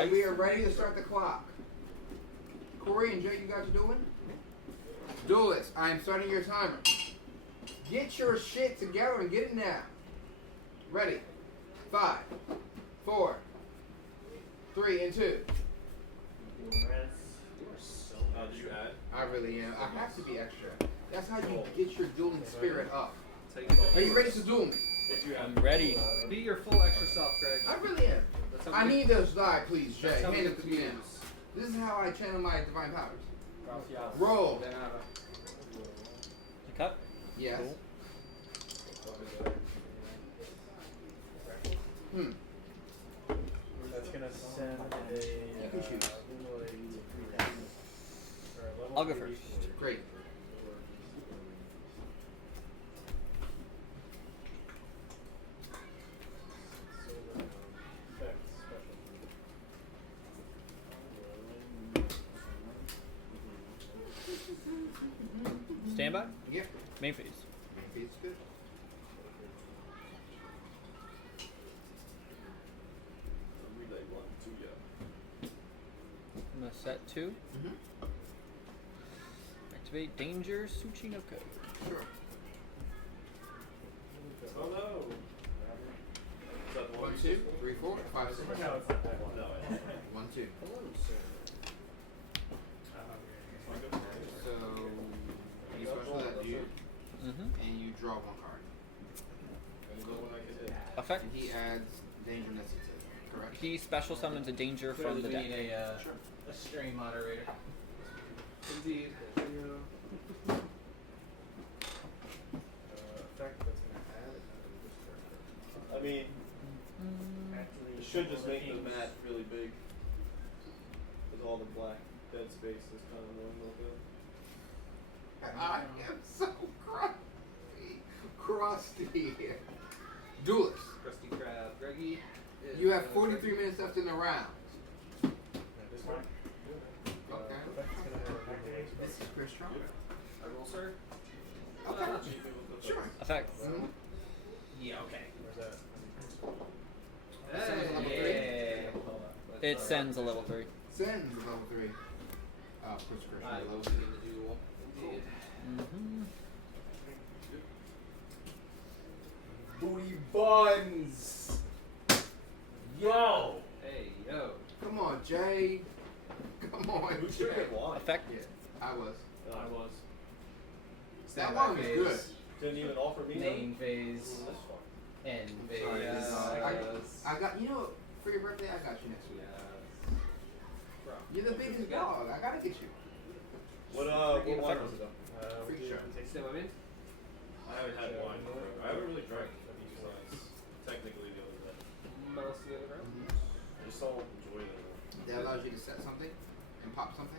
Alright, we are ready to start the clock. Corey and Jay, you guys are doing? Duelists, I am starting your timer. Get your shit together and get it now. Ready. 5, 4, 3, and 2. Did you add? I really am. I have to be extra. That's how you get your dueling spirit up. Take it off. Are you ready to duel me? I'm ready. Be your full extra self, Greg. I really am. I need those die, please, Jay. Hand it to me now. This is how I channel my divine powers. Roll. You cut? Yes. Cool. That's gonna send a. You can choose. I'll go first. Great. Standby? Yep. Main phase. It's good. I'm gonna set 2. Activate Danger Tsuchinoko. Sure. Oh no. 1, 2, 3, 4, 5, 6. No, it's not that one. 1, 2. So you special that dude, and you draw 1 card. Effect. And he adds danger necessity. Correct. He special summons a danger from the deck. A stream moderator. Indeed. Effect that's gonna add. I mean, it should just make the mat really big. With all the black dead space is kind of annoying a little bit. I am so crusty. Duelist. Krusty Krab. Greggy. You have 43 minutes left in the round. This one. Okay. Effect's gonna have This is Crystron. I roll, sir. Okay. Sure. Effect. Yeah, okay. Where's that? Hey. It sends a level 3. Sends level 3. Oh, Crystron. I Level will 3. be in the duel. Indeed. Booty buns. Yo. Hey, yo. Come on, Jay. Come on, Who should Jay. get won? Effect. Yeah, I was. I was. That one was good. Didn't even offer me Main none? phase. That's fine. End phase. I got, you know, for your birthday, I got you next week. You're the biggest dog. I gotta get you. What wine was it though? Freak show. Say what I mean? I haven't had wine before. I haven't really drank besides technically the other day. Most of the other round? I just don't enjoy it. That allows you to set something and pop something.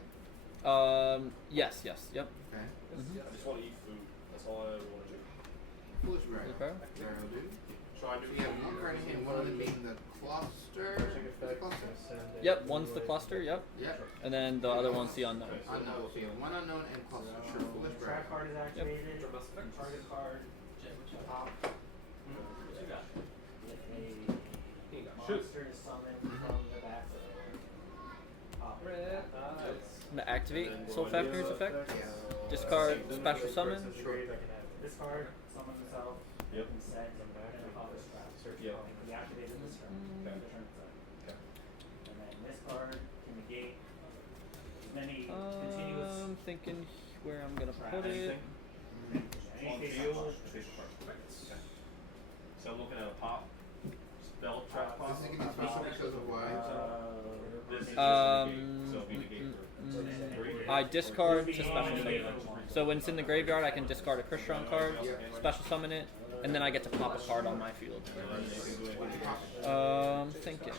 Yes, yep. Okay. I just want to eat food. That's all I ever want to do. Foolish Barrel. Okay. Barrel, dude. Try So to you have 1 card in hand, one of them being the cluster. The cluster? Yep, one's the cluster, yep. Yep. And then the other one's the unknown. Unknown. So you have 1 unknown and cluster. Sure. Foolish Barrel. Trap card is activated. Target card. Top. What you got? Monster is summoned from the back row. Top. Red. I'm gonna activate Soul Fafnir's effect. Yeah. Discard special summon. Sure. This card summons himself. Yep. And sends him back in a power strap. Yeah. He activated this turn. Okay. The turn side. And then this card can negate as many continuous. I'm thinking where I'm gonna put anything. it. Any On case field. of- Okay. So I'm looking at a pop. Spell trap pop. This is gonna be special because of why. This is Um, so it'll be negate for 3. I discard to special summon. So when it's in the graveyard, I can discard a Crystron card, special summon it, and then I get to pop a card on my field. Thinking.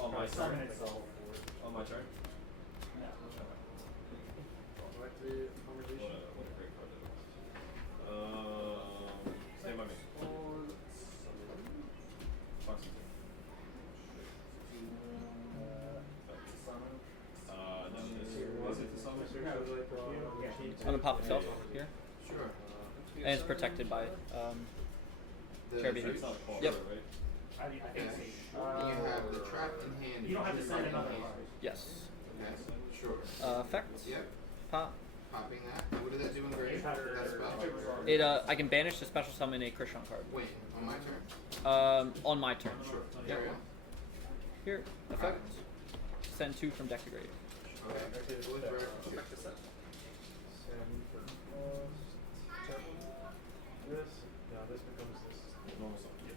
On my Summon turn. itself. On my turn. No. What a great card that was. Stand by me. Foxy. No, is it the summon? I'm gonna pop itself here, Sure. and it's protected by The Cherubim. It's not a call, Yep. right? I think Okay. it's safe. And you have the trap in hand. You don't have to send another hand. card. Yes. Okay. Sure. Effects. Yep. Pop. Popping that. And what does that do in grave? That spell? It I can banish to special summon a Crystron card. When? On my turn? On my turn. Sure. Yep. Carry on. Here. Effect. Send 2 from deck to grave. Okay. Duel is rare. Back to set. 7 for cost. Tap. This. Now this becomes this. Normal sum. Yep.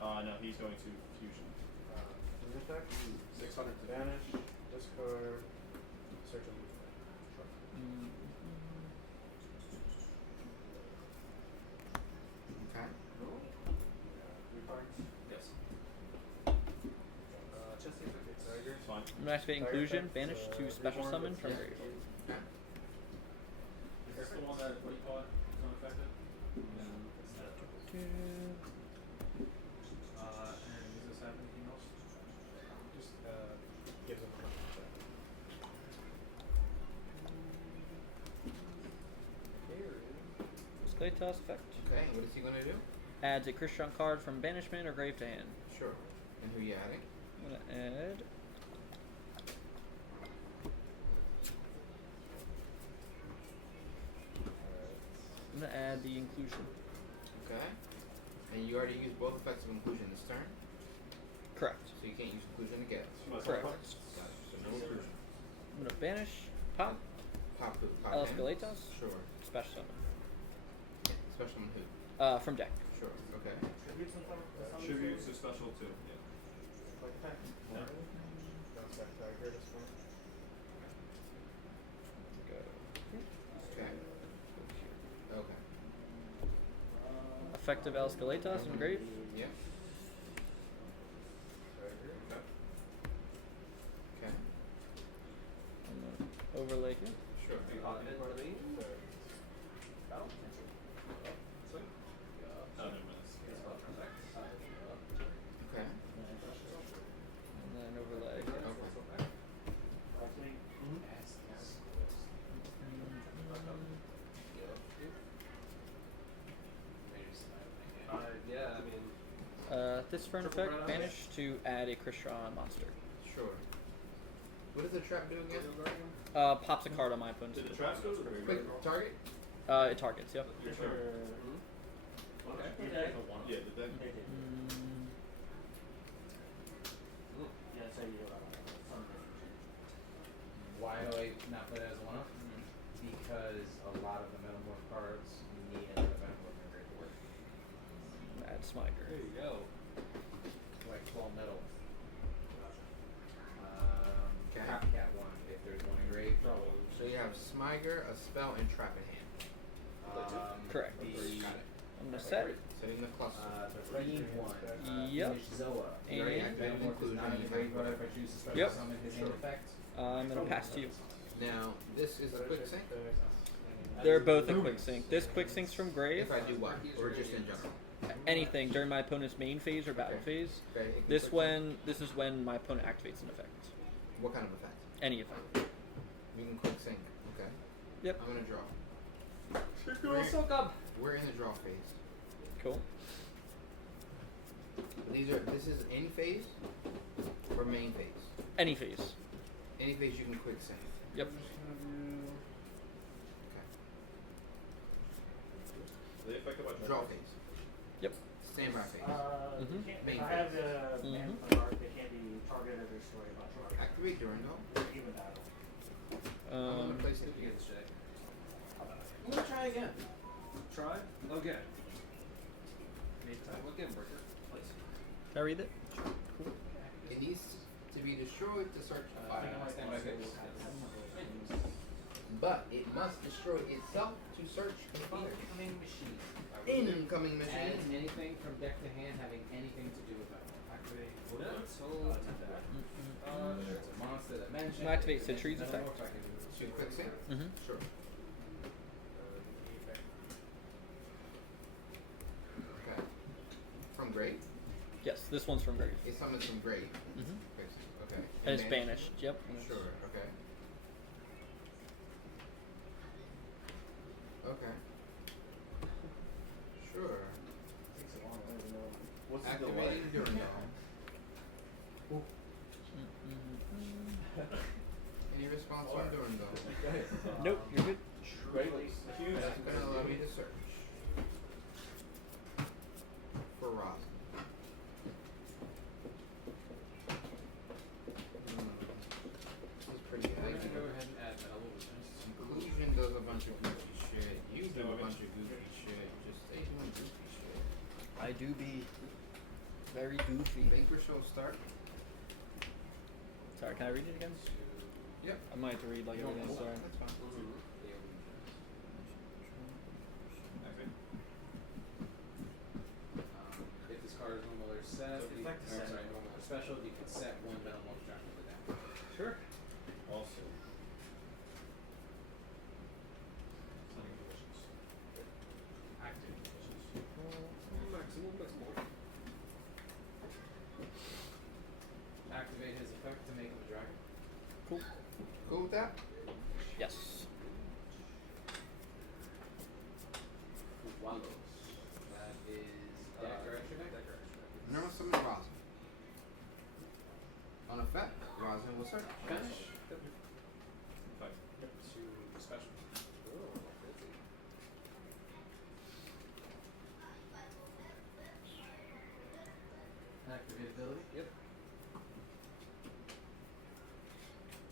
No, he's going to fusion. Fusion effect. 600 to vanish. Discard. Search and move. Mm. Okay. 3 cards. Yes. Chest saves are good. Tiger. It's fine. I'm gonna activate inclusion. Banish to special summon from grave. Okay. Is this the one that, what do you call it, is unaffected? And does this have anything else? Just give them a Misplay toss effect. Okay. What is he gonna do? Adds a Crystron card from banishment or grave to hand. Sure. And who you adding? I'm gonna add. I'm gonna add the inclusion. Okay. And you already used both effects of inclusion this turn, Correct. so you can't use inclusion again. Correct. Got it. So no inclusion. I'm gonna banish. Pop. Pop who? Pop El him? Escalatos. Sure. Special summon. Special one who? From deck. Sure. Okay. Tributes and summons. Tributes to special too. Yeah. Like attack? No. Bounce back tiger, that's fine. Go. Okay. Okay. Effective El Escalatos and grave. Yeah. Tiger. Okay. Okay. I'm gonna overlay here. Sure. Are you popping in one of these? Battle? Swing. No, never mind. Okay. And then overlay. Okay. Actually, Yeah, I mean, This turn Triple effect, brown. banish to add a Crystron monster. Sure. What does the trap do again? Pops a card on my opponent's Did the field. traps go to the graveyard? Quick target. It targets, yep. Your turn. okay. Yeah, did that? they did. Mm, Yeah, so you summon it. Why do I not put it as one up? Because a lot of the metamorph cards need another metamorph in great work. add Smiger. There you go. Like 12 metal. Okay. Copycat one, if there's one engraved. So you have Smiger, a spell, and trap in hand. Correct. The, Got it. I'm gonna set. Setting the cluster. the fiend one. Yep. Finish Zoa. And- You already activated metamorph is not in the graveyard if I choose to special Yep. summon his hand effect. I'm gonna pass to you. Now, this is a quick sync. They're both a quick sync. This quick syncs from grave. If I do what? Or just in general? Anything during my opponent's main phase or battle Okay. phase. Okay. it can This quick sync. is when my opponent activates an effect. What kind of effect? Any effect. We can quick sync. Okay. Yep. I'm gonna draw. We're in the draw phase. Cool. This is any phase or main phase? Any phase. Any phase you can quick sync. Yep. Okay. Are they affected by Draw traps? phase. Yep. Samurai phase. Mhm. They can't, Main if I have phase. the Mhm. man card, they can't be targeted or destroyed by target. Activate Durango. Even battle. I'm gonna place it You here. get the check. I'm gonna try again. Try again. Look in, breaker. Place. Can I read it? It needs to be destroyed to search the file. Stand by fix. But it must destroy itself to search container. Incoming machine. Incoming Add machine. anything from deck to hand having anything to do with metal. Activate. No, so It's a monster that mentioned. Can I activate Citri's effect? Should quick sync? Mm-hmm. Sure. Okay. From grave? Yes, this one's from grave. It summons from grave. Mm-hmm. Quick sync. Okay. And it's banished? banished. Yep. Sure. Okay. Okay. What's the delay? Activating Duel. Any response on Duel? Nope, you're good. Right? Huge. That's gonna allow me to search for Ross. This is pretty We're aggy. gonna go ahead and add metal illusions. Inclusion does a bunch of goofy shit. You do a bunch of goofy shit. Just stay doing goofy shit. I do be very goofy. Vanquish Soul start. Sorry, can I read it again? Yep. I might have to read like You want everything. both? Sorry. That's fine. The illusions. If this card is normal or set, So if you'd like to set sorry, normal or special, you can set one metal morph track on the deck. Sure. Also. Active conditions. Maximum, that's more. Activate his effect to make him a dragon. Cool. Cool with that? Yes. Wallows. That is deck or extra deck? Deck or extra deck. Normal summon Rosin. On effect, Rosin will search. Finish. Five. To special. Oh, fancy. Activate ability. Yep.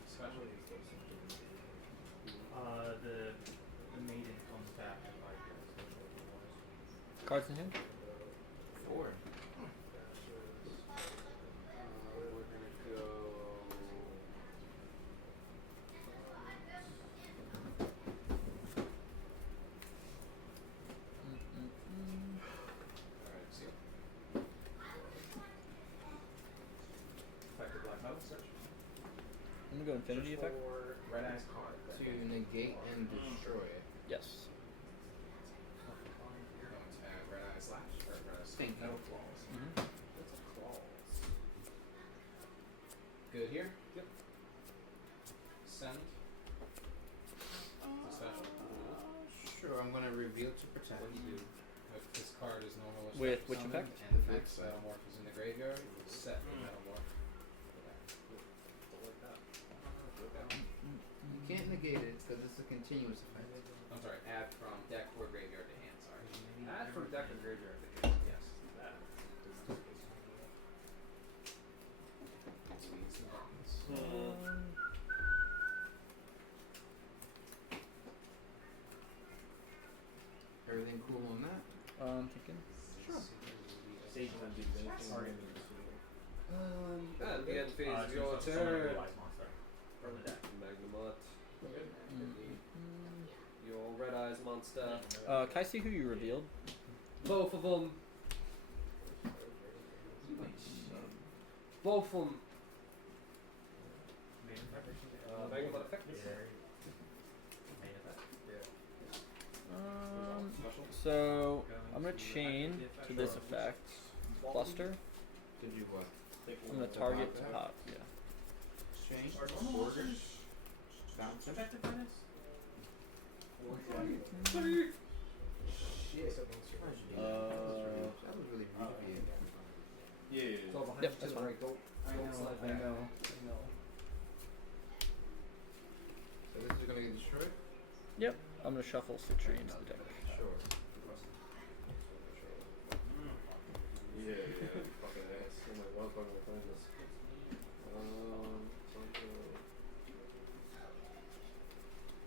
Special. The maiden comes back and like special rewards. Cards in hand. 4. We're gonna go. Alright, seal. Effective black metal search. I'm gonna go infinity effect. For red eyes card. To negate and destroy it. Yes. You're going to have red eye slash or red eye Thank you. metal claws. That's a claws. Good here. Yep. Send. It's a special. Sure, I'm gonna reveal to protect. What do you do? If this card is normal or With special which summon effect? and the With next metamorph is in the graveyard, set the metamorph. Don't like that. You can't negate it because it's a continuous effect. I'm sorry, add from deck or graveyard to hand, sorry. Add from deck or graveyard. Yes. That. Sweets and buttons. Everything cool on that? Thinking. Sure. Stage time do anything. At the end phase of your Summon a turn. wise monster from the deck. Magnamut. Your red eyes monster. Can I see who you revealed? Both of them. Both of them. Magnamut effect. Main effect. So I'm gonna chain to this effect. Cluster. Did you what? I'm gonna target top. Yeah. Exchange? Order? Bounce it? Shit. That was really rude of you. Yeah. Go behind Yep, you to that's the fine. right. Go. Don't slide back. So this is gonna get destroyed? Yep. I'm gonna shuffle Citri into the deck. Sure. Yeah, fucking ass. Oh my god, fucking find this.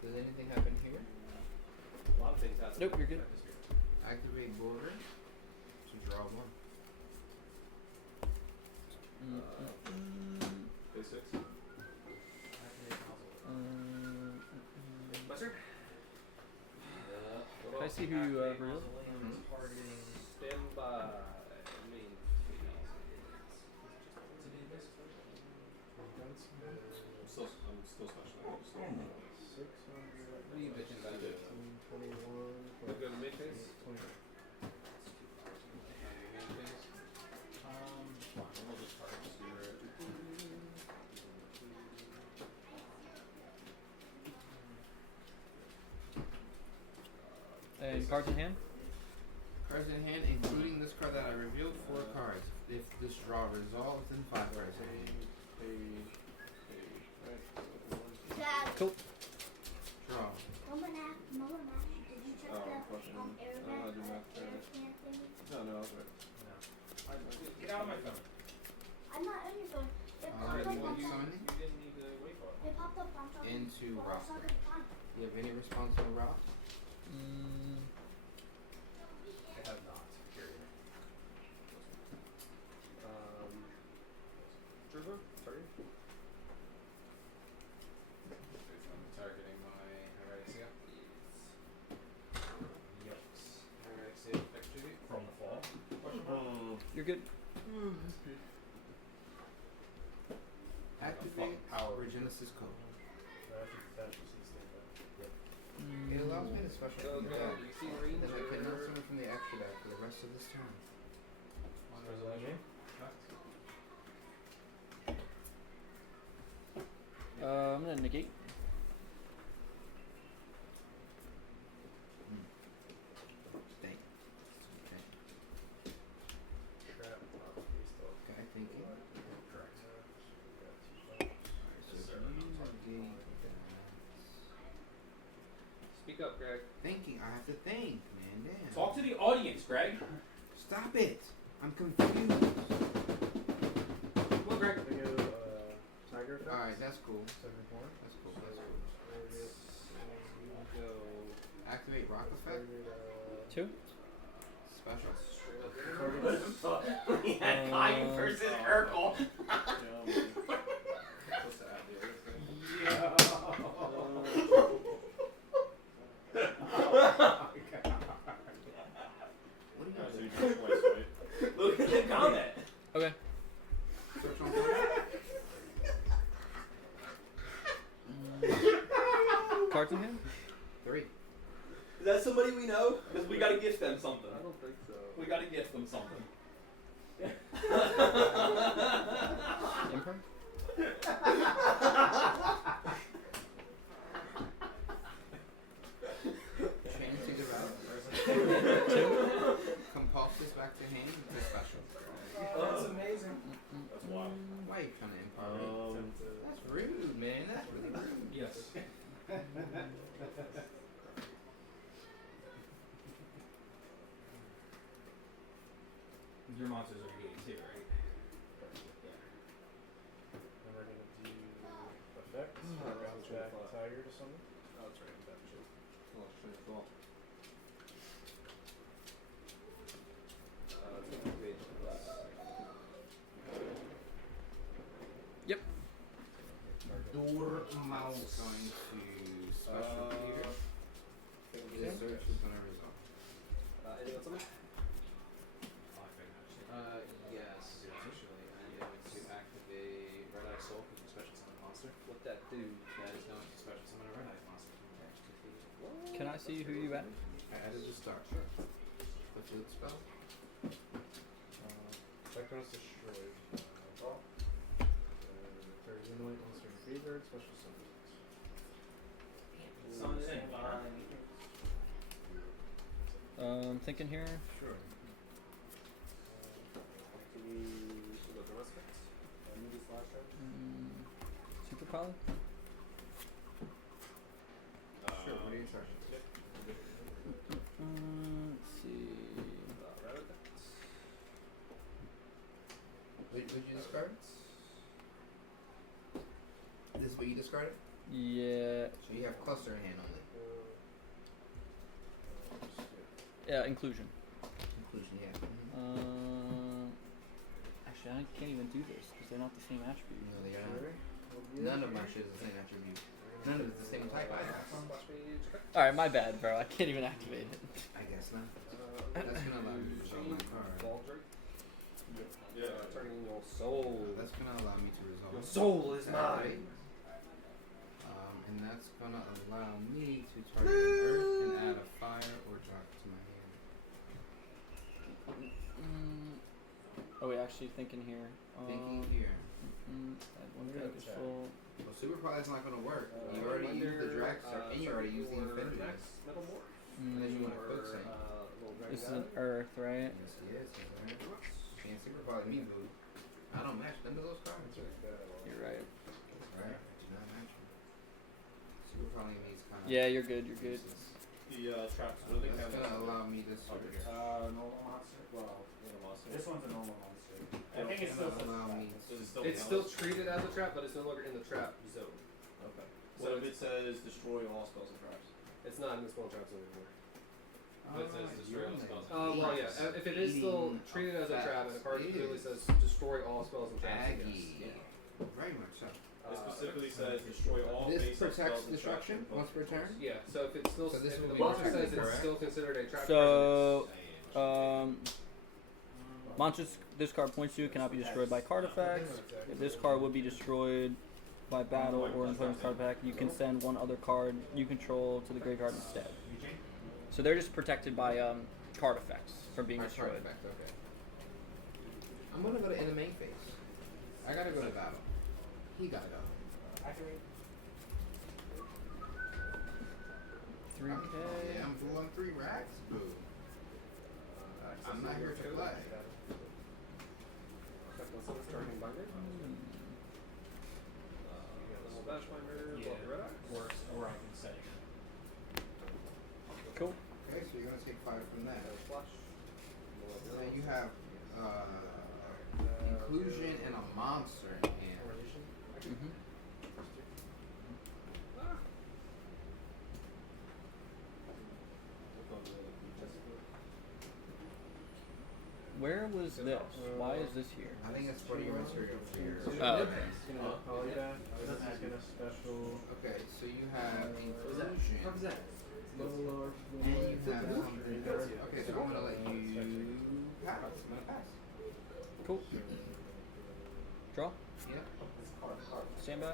Does anything happen here? A lot of things happen. Nope, you're good. Activate border to draw 1. Phase 6. My turn. Can I see who you revealed? Stand by. I'm still special. 600. What are you bitching about? 21. We're going to mid phase. We'll just target the zero. And cards in hand. cards in hand, including this card that I revealed, 4 cards. If this draw resolves, then 5 cards in hand. Dad, Cool. Draw. Mama, did you check the question. air I vent, do not air care. can thing? No, I was right. Get out of my phone. I'm not on your phone. It popped Alright, up you on want top. summoning? You didn't need to wait for it. It popped up on top. Into Well, rock. it's not gonna be fun. You have any response to rock? I have not. Period. Trevor, sorry. I'm targeting my Hyrexia. Yikes. Hyrexia effect tribute. From the fall. You're good. Activate Regenesis Code. It allows me to special So, from the do deck. you see range? Then I cannot summon from the extra deck for the rest of this turn. Resolution. I'm gonna negate. Dang. Okay. Okay, thank you. Correct. Alright, so if you negate Speak up, Greg. thinking, I have to think, man, damn. Talk to the audience, Greg. Stop it! I'm confused. Come on, Greg. Tiger effect? Alright, that's cool. 7 4. That's cool, that's cool. Go. Activate Rock Effect. 2. Special. We had Kai versus Urkel. What do you got? Look at the comment. Okay. Search on board? Cards in hand? 3. Is that somebody we know? Because we gotta gift them something. I don't think so. We gotta gift them something. Imprint? Chain to the route. 2. Compulse this back to hand to special. That's amazing. That's wild. Why are you trying to empower me? That's rude, man. That's really rude. Yes. Your monsters are negating too, right? And we're gonna do effect. Bounce back Tiger to summon. Oh, that's right. That shit. Oh, shit. Cool. Take a page. Yep. Door mouse going to special here. This search is gonna resolve. Anything else on it? Yes. Initially, I'm going to activate Red Eye Soul because you special summon a monster. What that do? That is going to special summon a Red Eye monster from the deck to the Can I see who you at? I added the start. What's the spell? Check was destroyed. Draw. There's Anoint monster in favor, special summon. Summon it in. Thinking here. Sure. Do we should go to respect? Maybe slash out? Super Poly? Sure, what are your charges? Let's see. Right with that. Would you discard? This is what you discarded? Yeah. So you have cluster in hand only. Yeah, inclusion. Inclusion, yeah. Actually, I can't even do this because they're not the same attribute. No, they are not. None of my shit is the same attribute. None of it's the same type either. Splash page. Alright, my bad, bro. I can't even activate it. I guess not. That's gonna allow me to resolve my card. Baldric. Turning your soul. That's gonna allow me to resolve. Your soul is Activate. mine. And that's gonna allow me to target an earth and add a fire or drop to my hand. Oh, wait, actually thinking here. Thinking here. Add one Vanquish Soul. Well, Super Poly's not gonna work. You already used the drag start and you already used the Infinity. Next, Metal Morph. Unless you want to quick sync. This is an Earth, right? Yes, he is. Can't super probably me, boo. I don't match none of those cards. You're right. Right? Not matching. Super probably me's kind of. Yeah, you're good. You're good. The traps, what do they That's count gonna as? allow me this sort of. Normal monster. Well, this one's a normal monster. I think it's Gonna still. allow me. Does it still It's count? still treated as a trap, but it's no longer in the trap zone. Okay. So What if it says destroy all spells and traps? It's not in the spell trap zone anymore. That says destroy all spells. Well, yeah. If it is still treated as a trap, and the card clearly says destroy all spells and traps, then Aggie. yes. Very much so. It specifically says destroy all This basic protects spells and destruction traps. once per turn. Yeah. So if it's still, So this if will the be monster says protected, it's correct? still considered a trap. So, monsters this card points to cannot be destroyed by card effects. If this card would be destroyed by battle or in opponent's card pack, you can send one other card you control to the graveyard instead. So they're just protected by card effects from being My card destroyed. effect, okay. I'm gonna go to in the main phase. I gotta go to battle. He gotta go. Activate. 3K. Yeah, I'm full on 3 racks, boo. I'm not here to play. Turning binder. Smash binder. Yeah. Red Eye. Or I can set it. Cool. Okay, so you're gonna take 5 from that. Flash. Then you have inclusion and a monster in hand. Mm-hmm. Where was this? Why is this here? I think it's for your material for your. Oh, okay. Okay, so you have inclusion. How's that? And you have something. Okay, so I'm gonna let you pass. I'm gonna pass. Cool. Draw. Yeah. Standby.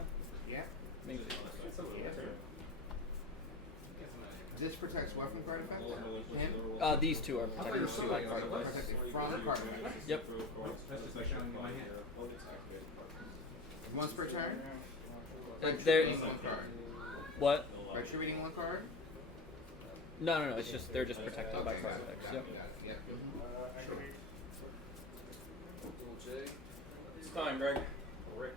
Yeah. Maybe. This protects weapon card effect. Him. These two are protected by card effects. Protected from card effect. Yep. That's just like showing you my hand. Once per turn. There. Retributing 1 card. What? Retributing 1 card. No. It's just they're just protected by Okay, card got it, effects. got Yep. it, got it, yep. Activate. It's time, Greg. Rick.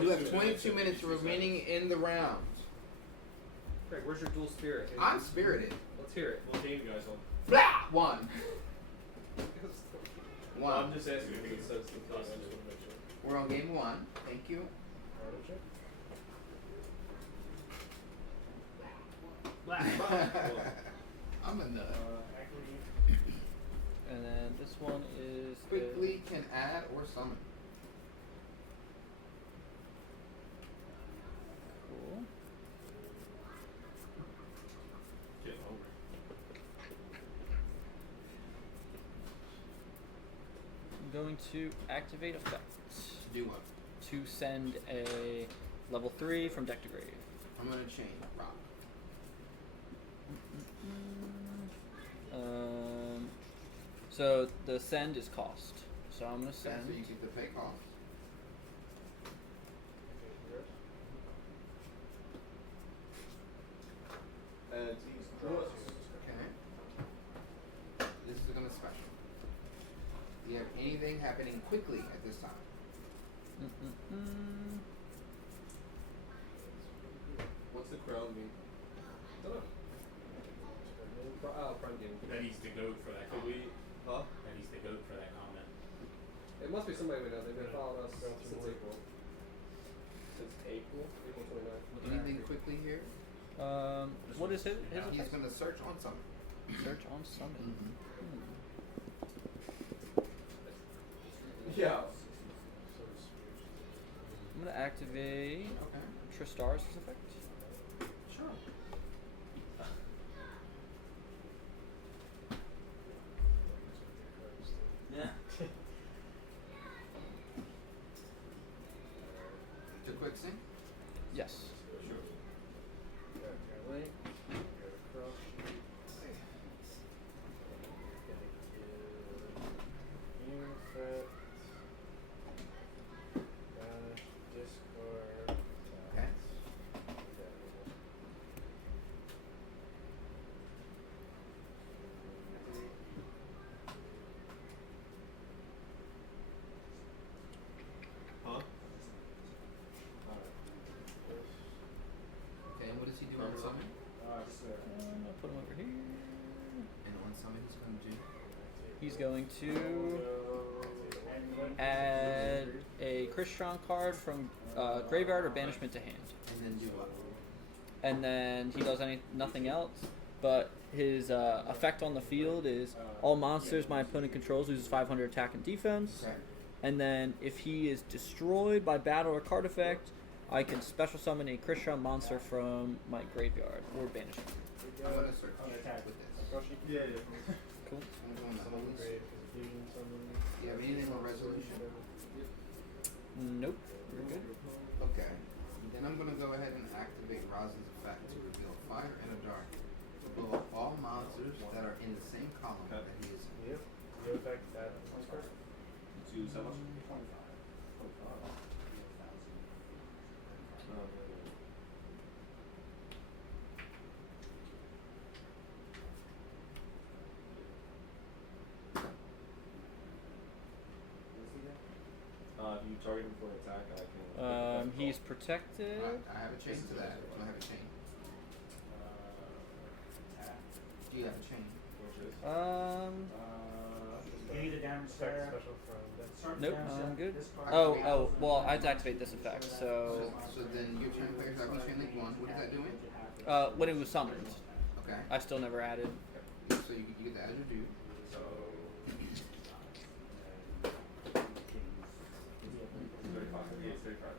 You have 22 minutes remaining in the round. Greg, where's your dual spirit? I'm spirited. Let's hear it. What game you guys on? Blah! 1. Well, 1. I'm just asking because it says the class. We're on game 1. Thank you. I'm a nut. Activate. And then this one is Quickly can add or summon. Cool. Getting hungry. I'm going to activate effect Do what? to send a level 3 from deck to grave. I'm gonna chain rock. So the send is cost. So I'm gonna Okay, send. so you get the pay cost. Okay. This is gonna special. Do you have anything happening quickly at this time? What's the crown mean? Don't know. Prime game. That needs to go for that Could comment. we? Huh? That needs to go for that comment. It must be somebody we know. They've been following us since April. Since April? April 29th. Anything quickly here? What is his He's effect? gonna search on something. Search on summon. Yeah. I'm gonna activate Okay. Tristaris' effect. Sure. Yeah. To quick sync? Yes. Okay. 1, summon he's going to do? He's going to add a Crystron card from graveyard or banishment to hand. And then do what? And then he does nothing else, but his effect on the field is all monsters my opponent controls loses 500 attack and defense. Okay. And then if he is destroyed by battle or card effect, I can special summon a Crystron monster from my graveyard or banishment. I'm going to search with this. Yeah. Cool. I'm going to holy search. Do you have anything on resolution? Nope. You're good. Okay. Then I'm going to go ahead and activate Roz's effect to reveal fire and a dark. To blow up all monsters that are in the same column that he is in. Yep. You affect that card. Choose how much? If you target him for an attack, I can. He's protected. I have a chain to that. Do I have a chain? Do you have a chain? Give you the damage there. Special from that. Nope, I'm good. Oh, well, I have to activate this effect, so... So then your turn players have chain link 1. What is that doing? When it was summoned. Okay. I still never added. So you get that as your due. So. 35. Yeah, 35.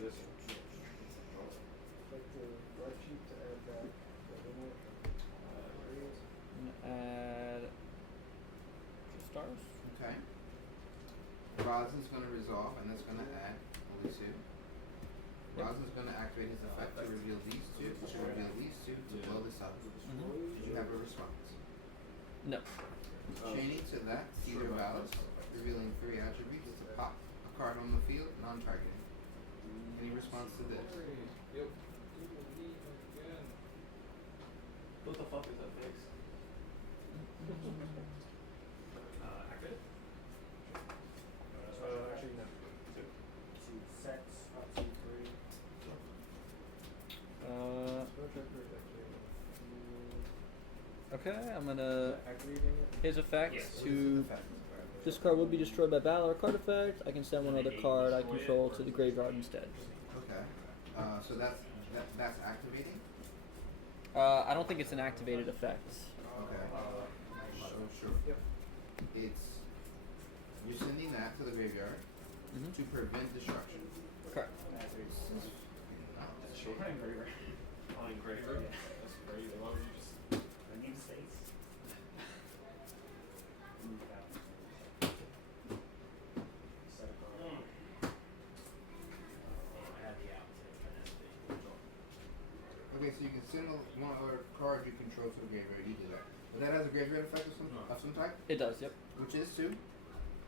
This. Add... 2 stars. Okay. Rosin's going to resolve, and that's going to add only 2. Rosin's going to activate his effect to reveal these 2, to reveal these 2, to blow this up. Did you have a response? No. Chaining to that, either Valis, revealing 3 attributes to pop a card on the field, non-targeting. Any response to this? Yep. What the fuck is that fix? Activate. Actually, no. 2 sets, up to 3. Okay, I'm gonna... Activating it. His effect Yes. to... This card will be destroyed by battle or card effect. I can send one other card I control to the graveyard instead. Okay. So that's activating? I don't think it's an activated effect. Okay. So sure. Yep. It's you're sending that to the graveyard Mm-hmm. to prevent destruction. Correct. Short time graveyard. Fine graveyard. That's crazy. Why would you just. I need states. Move that. Set a card. Okay, so you can send one other card you control to the graveyard. You do that. But that has a graveyard effect of some type, It does, yep. which is 2.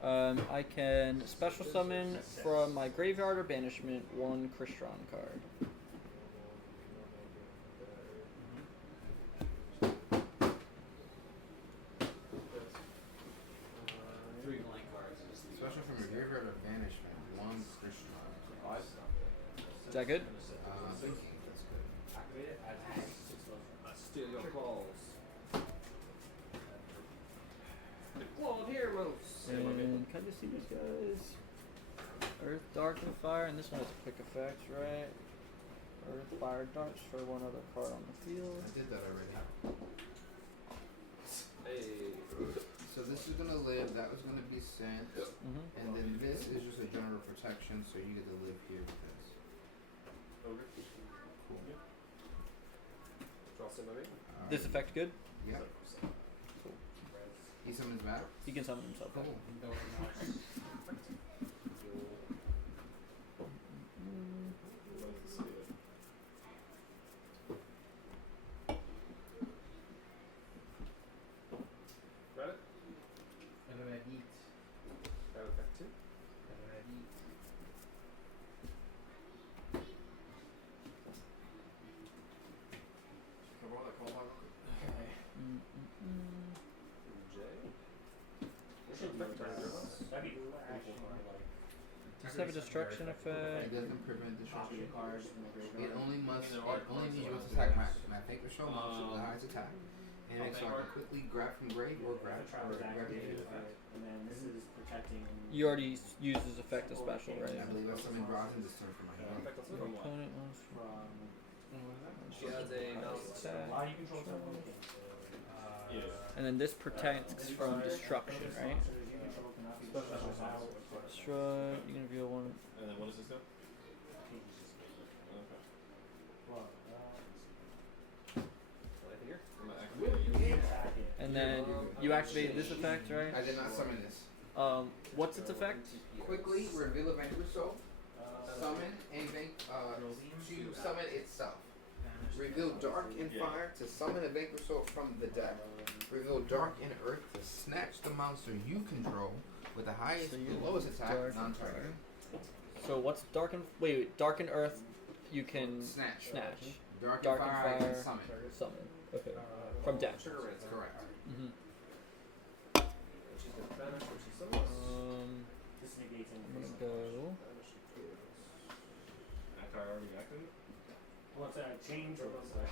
I can special summon from my graveyard or banishment 1 Crystron card. Three blank cards. Special from your graveyard or banishment, 1 Crystron. Is that good? Thinking that's good. Activate it. Add 6. Steal your calls. The Claw of Heroes. And can I just see these guys? Earth, Dark, and Fire, and this one has a quick effect, right? Earth, Fire, Darts for 1 other card on the field. I did that already. Hey. So this is gonna live. That was gonna be sent, Mm-hmm. and then this is just a general protection, so you get to live here with this. Okay. Cool. Draw some of me. This effect good? Yeah. He summons back. He can summon himself. Cool. Read it? And then I eat. That effect 2. And then I eat. Come on, I call my J. Should be that'd be actually like Does it have a destruction It effect? doesn't prevent Copy destruction. the cards from the graveyard. It only must. There It are only cards needs that what's do attack this. max. My Vanquish Soul monster with the highest attack. And it makes so I can quickly grab from grave or grab If a trap or is grab activated, the effect. and then this is protecting. You already used this effect as special, right? I believe that's something Bronze this turn for my hand. Opponent wants From. She adds a mouse attack. How you control several things. Yeah. And then this protects from destruction, right? Monsters you control cannot be special powers. Destroy. You can reveal one. And then what does this do? Okay. Well, I'm gonna activate it. attack it. And then you activate this effect, right? I did not summon this. What's its effect? Quickly reveal a Vanquish Soul. Summon and to summon itself. Reveal Dark and Fire to summon a Vanquish Soul from the deck. Reveal Dark and Earth to snatch the monster you control with the highest, So you lowest attack, Dark and non-targeted. So what's dark and dark and earth? You can Snatch. snatch. Dark, Dark and and Fire, I Fire. can summon. Summon. Okay. From deck. That's correct. Mm-hmm. She's gonna banish what she summons. This negates I'm anything. gonna go. After I already activated? What's that? Change or what's that?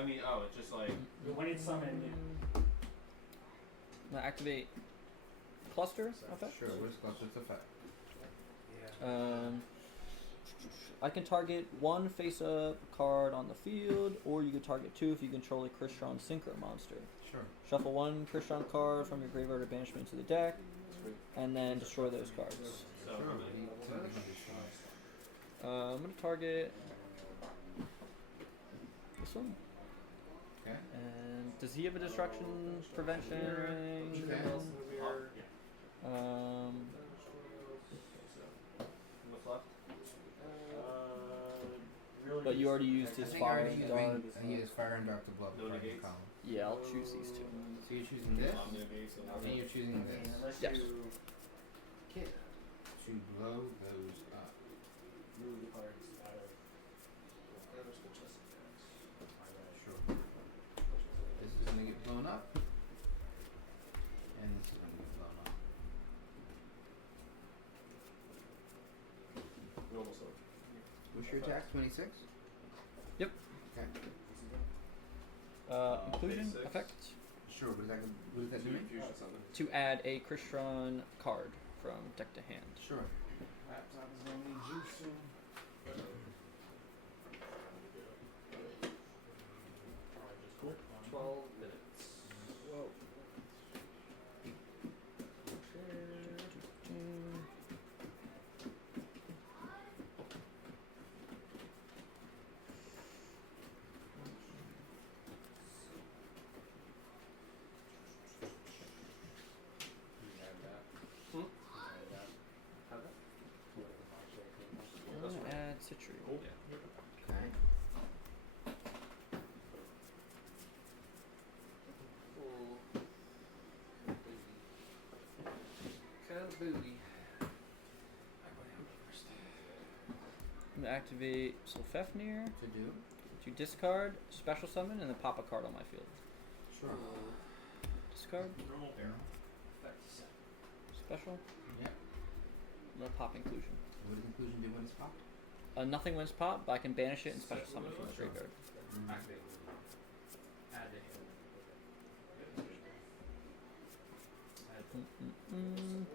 I mean, oh, it's just like. When it's summoned, I'm gonna activate cluster effect. Sure, what is Cluster's effect? I can target one face-up card on the field, or you can target two if you control a Crystron Synchro monster. Sure. Shuffle one Crystron card from your graveyard or banishment to the deck, Sweet. and then destroy those cards. So, Sure. how we many? need to- I'm gonna target this one. Okay. And does he have a destruction prevention or anything? Okay. What's left? really. But you already used I his think I fire already and used dark. I used Fire and Dark to blow up No the target negates? column. Yeah, I'll choose these two. So you're choosing this, I'm gonna be so and you're choosing I mean, this. unless Yes. you Kit. To blow those up. move the cards out of. Sure. This is gonna get blown up. And this is gonna get blown up. We almost over. What's your attack? 26? Yep. Okay. Inclusion Basics. effect Sure, what does that do? Two infusion something. to add a Crystron card from deck to hand. Sure. Laptop is gonna need juice soon. 12 minutes. Whoa. I'm gonna add Citru. Okay. Kind of booty. I'm gonna activate Sulfefnir To do? to discard, special summon, and then pop a card on my field. Sure. Discard, Normal bear. special, Yeah. I'm gonna pop inclusion. What does inclusion do when it's popped? Nothing wins pop, but I can banish it and special summon from the graveyard. Activate. Add it. Mm-mm-mm.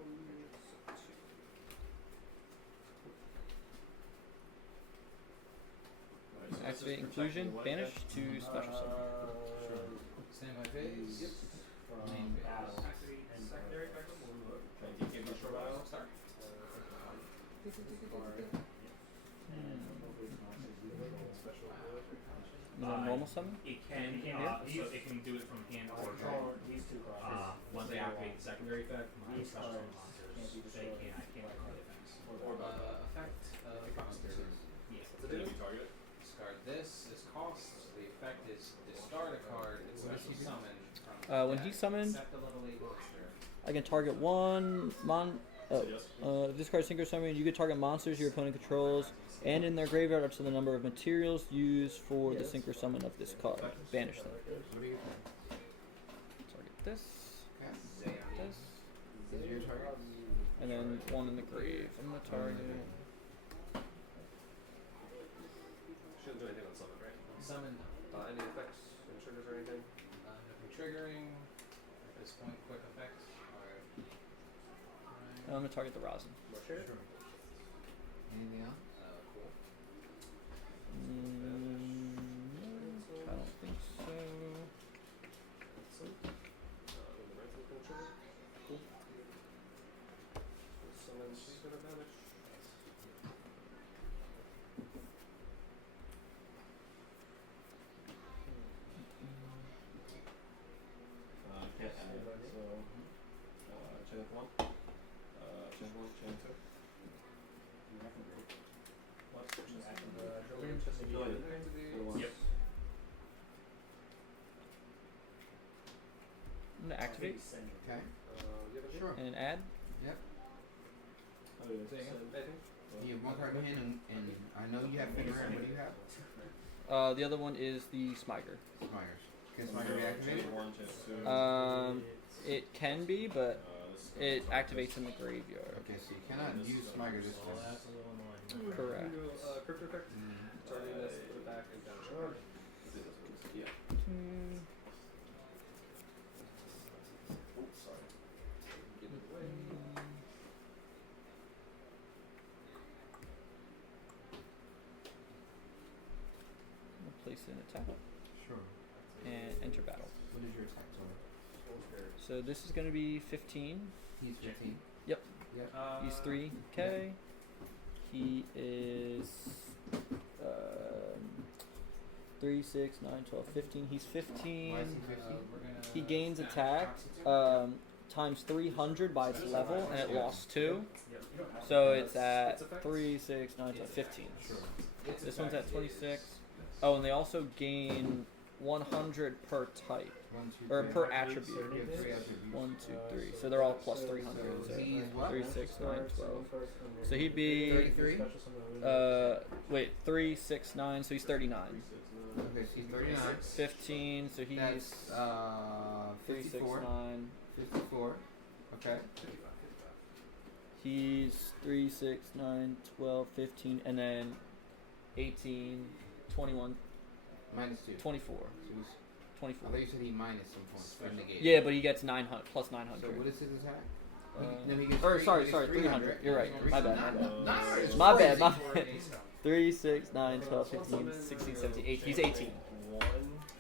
Activate inclusion, banish to special summon. Stand by phase. From Main phase. battle. Secondary effect. Can you give me a short while? Start. Normal summon? It can, so it can do it from hand or draw. These two cards. Once they activate the secondary effect, my These special cards monsters, can't be they destroyed. can't, I can't card effects. Effect of monsters. Yeah. Did you target it? Discard this is cost. The effect is discard a card and special summon from When he summoned, except a level 8 monster. I can target one Say yes. this card synchro summon. You can target monsters your opponent controls and in their graveyard up to the number of materials used for the synchro summon of this card. Banish them. What are your Target this, Okay. this, These are your targets. and then and one in the grave. I'm gonna target. Shouldn't do anything on summon, right? Summon. Any effects, any triggers or anything? Nothing triggering. At this point, quick effects are. I'm gonna target the rosin. Marcher? Anything else? Cool. I don't think so. When the red one's gonna trigger. Cool. Summon, she's gonna damage. Can't add it, so chain of 1. Chain of 1, chain of 2. What? Yep. I'm gonna activate Okay. You have a Sure. and add. Yep. Oh, yeah. anything? You have one card in hand, and I know you have Figure. What do you have? The other one is the Smiger. Smigers. Can Smiger be activated? Chain of 1, chain of 2. It can be, but This it activates in the graveyard. Okay, so you cannot use Smiger this Well, turn. that's a little annoying. Correct. Crypto effect. Targeting this, put it back and down. Yeah. Oops, sorry. Give it away. I'll place an attack Sure. and enter battle. What is your attack total? So this is gonna be 15. He's 15. Yep. Yep. He's 3k. He is 3, 6, 9, 12, 15. He's 15. Why is he 15? He gains attack times 300 by its level, and it lost 2. So it's at 3, 6, 9, 12, 15. Sure. This one's at 26. Oh, and they also gain 100 per type. 1, 2, Or 3. per attribute. You have 3 attributes. 1, 2, 3. So they're all plus 300. So So he's what? 3, 6, 9, 12. So he'd be 33? wait, 3, 6, 9. So he's 39. Okay, so he's 39. 15. So he's That's 3, 6, 54. 9. 54. Okay. He's 3, 6, 9, 12, 15, and then 18, 21, Minus 2. 24. So he's, I 24. thought you said he minus some points for negate. Yeah, but he gets 900 plus 900. So what is his attack? Uh, No, he gets or three- sorry, he sorry, gets 300. You're right. My bad. My bad. Nice. My bad. My bad. 3, 6, 9, 12, 15, 16, 17, 18. He's 18.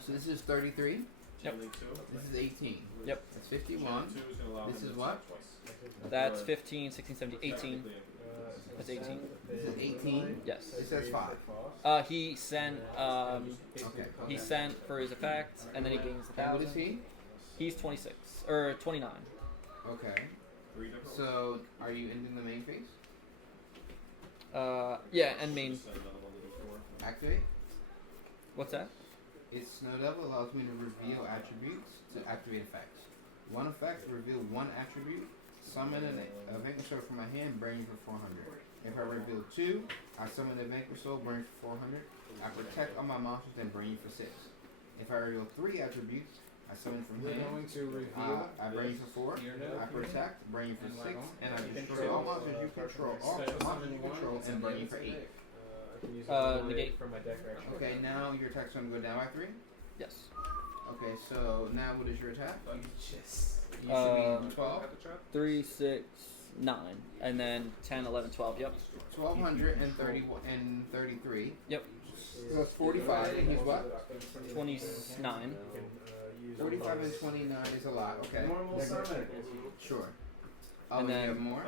So this is 33. Yep. This is 18. Yep. That's 51. This is what? That's 15, 16, 17, 18. That's 18. This is 18. Yes. This says 5. He sent Okay. he sent for his effect, and then he gains And what 1,000. is he? He's 26 or 29. Okay. So are you ending the main phase? Yeah, and main. Activate. What's that? Its Snow Devil allows me to reveal attributes to activate effects. One effect, reveal one attribute. Summon a Vanquish Soul from my hand, burning for 400. If I reveal 2, I summon a Vanquish Soul, burning for 400. I protect all my monsters, then burn you for 6. If I reveal 3 attributes, I summon from We're hand. going to reveal. I burn you for 4. I protect, burn you for 6, and I destroy all monsters you control. All monsters you control, and burn you for 8. Negate. From my deck, actually. Okay, now your attack's going to go down by 3. Yes. Okay, so now what is your attack? You should be 12. 3, 6, 9, and then 10, 11, 12. Yep. 1230 and 33. Yep. So that's 45, and he's what? 29. 45 and 29 is a lot, okay. Normal summon. Sure. Oh, And and then- you have more?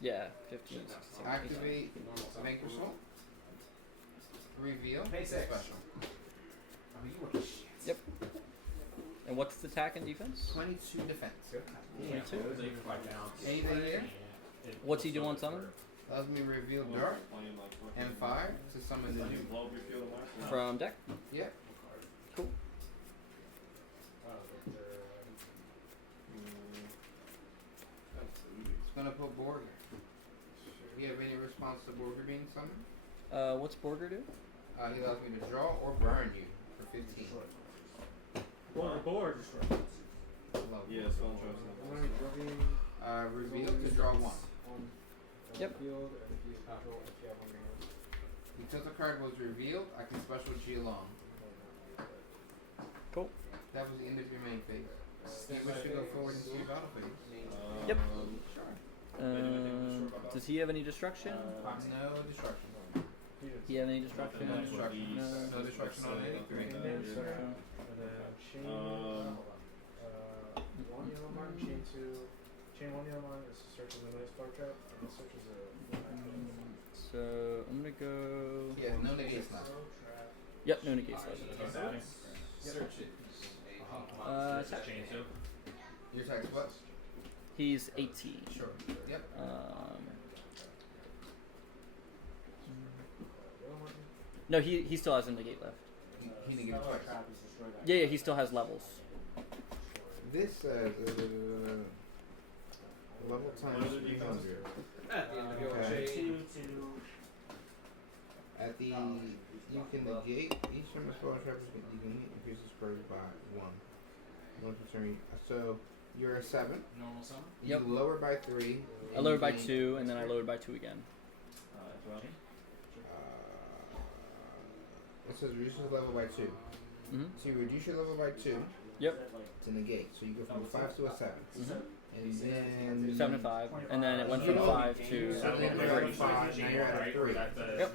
Yeah. 15, 16, 17, 18. Activate Vanquish Soul. Reveal. Pay 6. Special. Yep. And what's the attack and defense? 22 defense. 22. Anything here? What's he do on summon? Allows me to reveal Dark and Fire to summon the new. From deck? Yep. Cool. It's gonna put Borger. Do you have any response to Borger being summoned? What's Borger do? He allows me to draw or burn you for 15. Board. Love. Yeah, spell choice. Reveal to draw 1. Yep. Field, and if you use patrol, if you have one in your hand. Because the card was revealed, I can special G along. Cool. That was the end of your main phase. You wish to go forward into your battle phase? Yep. Sure. Does he have any destruction? No destruction. He have any destruction? No destruction. No. No destruction on any three. No destruction. And then chain, one yellow mark, chain two, chain one yellow mark is to search and eliminate spark trap, and this search is a. So I'm gonna go. Yeah, no negates left. Yep, no negates left. Search it. Attack. Chain two. Your attack's what? He's 18. Sure. Yep. No, he still has a negate left. He negated twice. Yeah, he still has levels. This says level times 300. At the end of your Okay. chain. At the you can negate each time a spell trap you can increase the spread by 1. One per turn. So you're a 7. Normal summon. You Yep. lower by 3. I lowered by 2, and then I lowered by 2 again. It says reduce the level by 2. Mm-hmm. So you reduce your level by 2 Yep. to negate. So you go from a 5 to a 7. Mm-hmm. And then 7 to 5, and then it went from 5 to. So then you're at a 5, now you're at a 3. Yep.